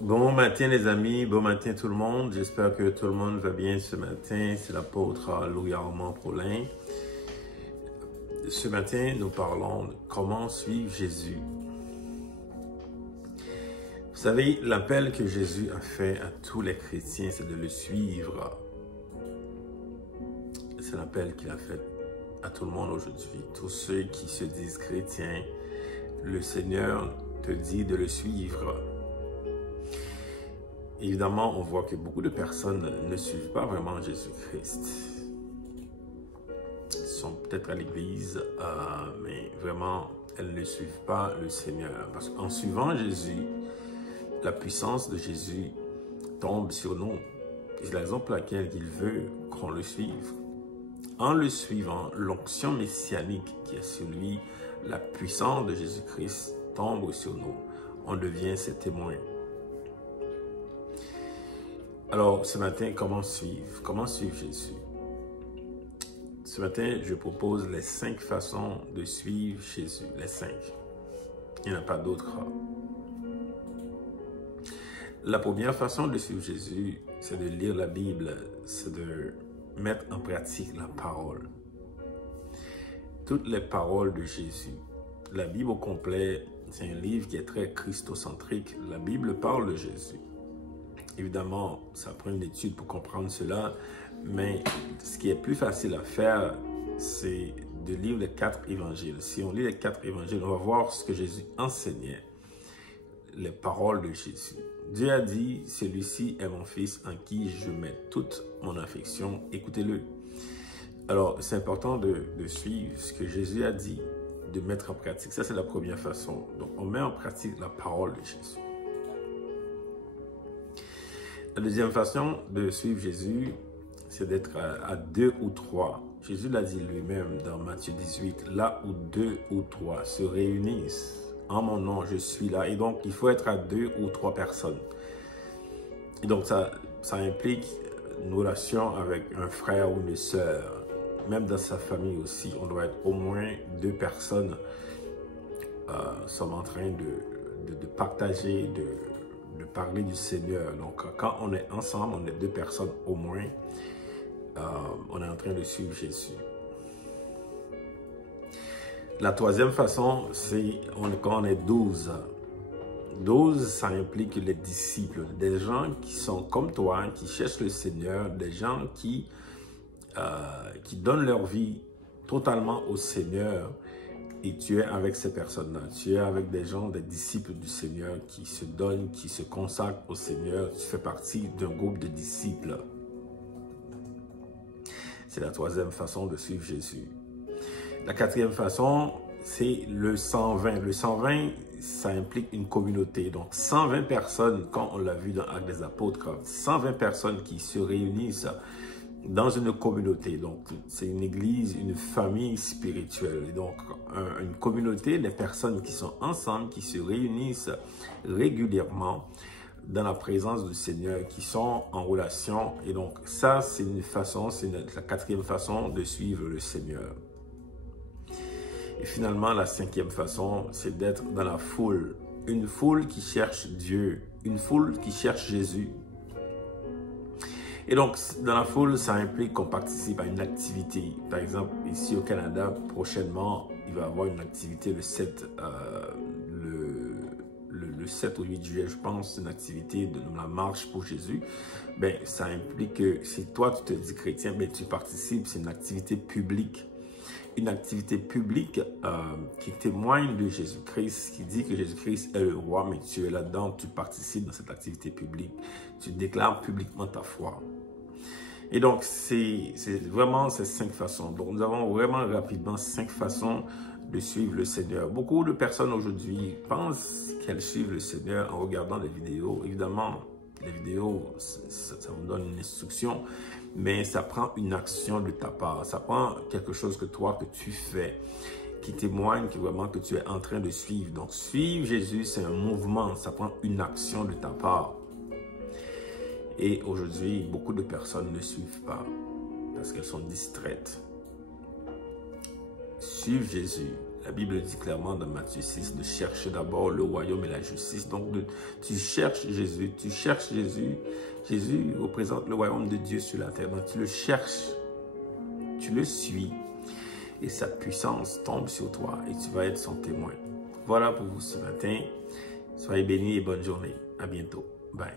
Bon matin les amis, bon matin tout le monde. J'espère que tout le monde va bien ce matin. C'est l'apôtre Louis Armand Paulin. Ce matin, nous parlons de comment suivre Jésus. Vous savez, l'appel que Jésus a fait à tous les chrétiens, c'est de le suivre. C'est l'appel qu'il a fait à tout le monde aujourd'hui. Tous ceux qui se disent chrétiens, le Seigneur te dit de le suivre. Évidemment, on voit que beaucoup de personnes ne suivent pas vraiment Jésus-Christ. Elles sont peut-être à l'église, mais vraiment, elles ne suivent pas le Seigneur. Parce qu'en suivant Jésus, la puissance de Jésus tombe sur nous. C'est la raison pour laquelle il veut qu'on le suive. En le suivant, l'onction messianique qui est sur lui, la puissance de Jésus-Christ tombe sur nous. On devient ses témoins. Alors, ce matin, comment suivre? Comment suivre Jésus? Ce matin, je propose les 5 façons de suivre Jésus. Les 5. Il n'y en a pas d'autres. La première façon de suivre Jésus, c'est de lire la Bible, c'est de mettre en pratique la parole. Toutes les paroles de Jésus. La Bible au complet, c'est un livre qui est très christocentrique. La Bible parle de Jésus. Évidemment, ça prend une étude pour comprendre cela, mais ce qui est plus facile à faire, c'est de lire les 4 évangiles. Si on lit les 4 évangiles, on va voir ce que Jésus enseignait, les paroles de Jésus. Dieu a dit, celui-ci est mon fils en qui je mets toute mon affection, écoutez-le. Alors, c'est important de suivre ce que Jésus a dit, de mettre en pratique. Ça, c'est la première façon. Donc, on met en pratique la parole de Jésus. La deuxième façon de suivre Jésus, c'est d'être à 2 ou 3. Jésus l'a dit lui-même dans Matthieu 18, là où 2 ou 3 se réunissent, en mon nom, je suis là. Et donc, il faut être à 2 ou 3 personnes. Et donc, ça implique une relation avec un frère ou une sœur. Même dans sa famille aussi, on doit être au moins 2 personnes sommes en train de partager, de parler du Seigneur. Donc, quand on est ensemble, on est 2 personnes au moins, on est en train de suivre Jésus. La troisième façon, c'est quand on est 12. 12, ça implique les disciples, des gens qui sont comme toi, qui cherchent le Seigneur, des gens qui donnent leur vie totalement au Seigneur. Et tu es avec ces personnes-là, tu es avec des gens, des disciples du Seigneur qui se donnent, qui se consacrent au Seigneur. Tu fais partie d'un groupe de disciples. C'est la troisième façon de suivre Jésus. La quatrième façon, c'est le 120. Le 120, ça implique une communauté. Donc 120 personnes, quand on l'a vu dans Actes des Apôtres, 120 personnes qui se réunissent dans une communauté. Donc, c'est une église, une famille spirituelle. Et donc, une communauté, des personnes qui sont ensemble, qui se réunissent régulièrement dans la présence du Seigneur, qui sont en relation. Et donc, ça, c'est une façon, c'est la quatrième façon de suivre le Seigneur. Et finalement, la cinquième façon, c'est d'être dans la foule. Une foule qui cherche Dieu, une foule qui cherche Jésus. Et donc, dans la foule, ça implique qu'on participe à une activité. Par exemple, ici au Canada, prochainement, il va y avoir une activité le 7 ou 8 juillet, je pense, une activité de la marche pour Jésus. Ben, ça implique que si toi, tu te dis chrétien, ben, tu participes, c'est une activité publique. Une activité publique qui témoigne de Jésus-Christ, qui dit que Jésus-Christ est le roi, mais tu es là-dedans, tu participes dans cette activité publique. Tu déclares publiquement ta foi. Et donc, c'est vraiment ces 5 façons. Donc, nous avons vraiment rapidement 5 façons de suivre le Seigneur. Beaucoup de personnes aujourd'hui pensent qu'elles suivent le Seigneur en regardant des vidéos. Évidemment, les vidéos, ça vous donne une instruction, mais ça prend une action de ta part. Ça prend quelque chose que toi, que tu fais, qui témoigne que vraiment que tu es en train de suivre. Donc, suivre Jésus, c'est un mouvement. Ça prend une action de ta part. Et aujourd'hui, beaucoup de personnes ne suivent pas parce qu'elles sont distraites. Suivre Jésus, La Bible dit clairement dans Matthieu 6 de chercher d'abord le royaume et la justice. Donc, tu cherches Jésus, tu cherches Jésus. Jésus représente le royaume de Dieu sur la terre. Donc, tu le cherches, tu le suis et sa puissance tombe sur toi et tu vas être son témoin. Voilà pour vous ce matin. Soyez bénis et bonne journée. À bientôt. Bye.